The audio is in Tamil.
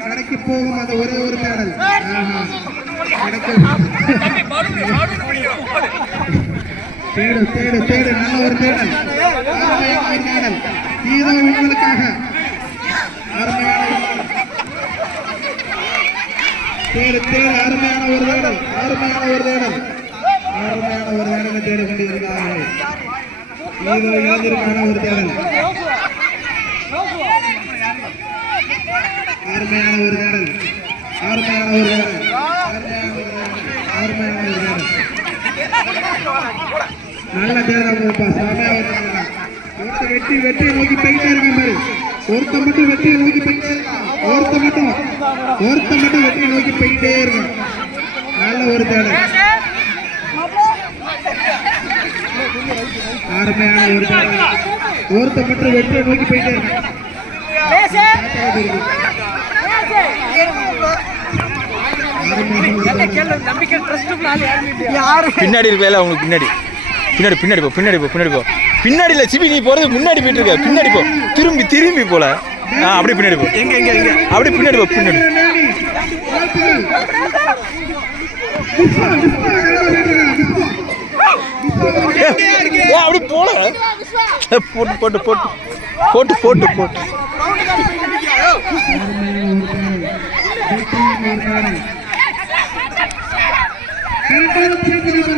கடைக்கு போகும் அந்த ஒரே ஒரு பேடல் தேடு தேடு தேடு நல்ல ஒரு தேடல் தேடல் இதோ உங்களுக்காக தேடு தேடு அருமையான ஒரு தேடல் அருமையான ஒரு தேடல் அருமையான ஒரு தேடலை தேடி கொண்டிருக்கிறார்கள். இதோ இளைஞருக்கான ஒரு தேடல் அருமையான ஒரு தேடல் அருமையான ஒரு தேடல் அருமையான ஒரு தேடல் நல்ல தேடல் வெற்றி வெற்றியை நோக்கி போயிட்டே இருக்க மாதிரி ஒருத்த மட்டும் வெற்றியை நோக்கி போயிட்டே இருக்கான் ஒருத்த மட்டும் வெற்றியை நோக்கி போயிட்டே இருக்கான் நல்ல ஒரு தேடல் அருமையான ஒரு தேடல் ஒருத்த மட்டும் வெற்றியை நோக்கி போயிட்டே இருக்கான் பின்னாடி இருக்கல உங்களுக்கு பின்னாடி பின்னாடி பின்னாடி போ பின்னாடி போ பின்னாடி போ பின்னாடி இல்ல சிபி நீ போறது முன்னாடி போயிட்டு இருக்க பின்னாடி போ திரும்பி திரும்பி போல அப்படியே பின்னாடி போ எங்க எங்க எங்க அப்படியே பின்னாடி போ பின்னாடி அப்படி போல போட்டு போட்டு போட்டு போட்டு போட்டு போட்டு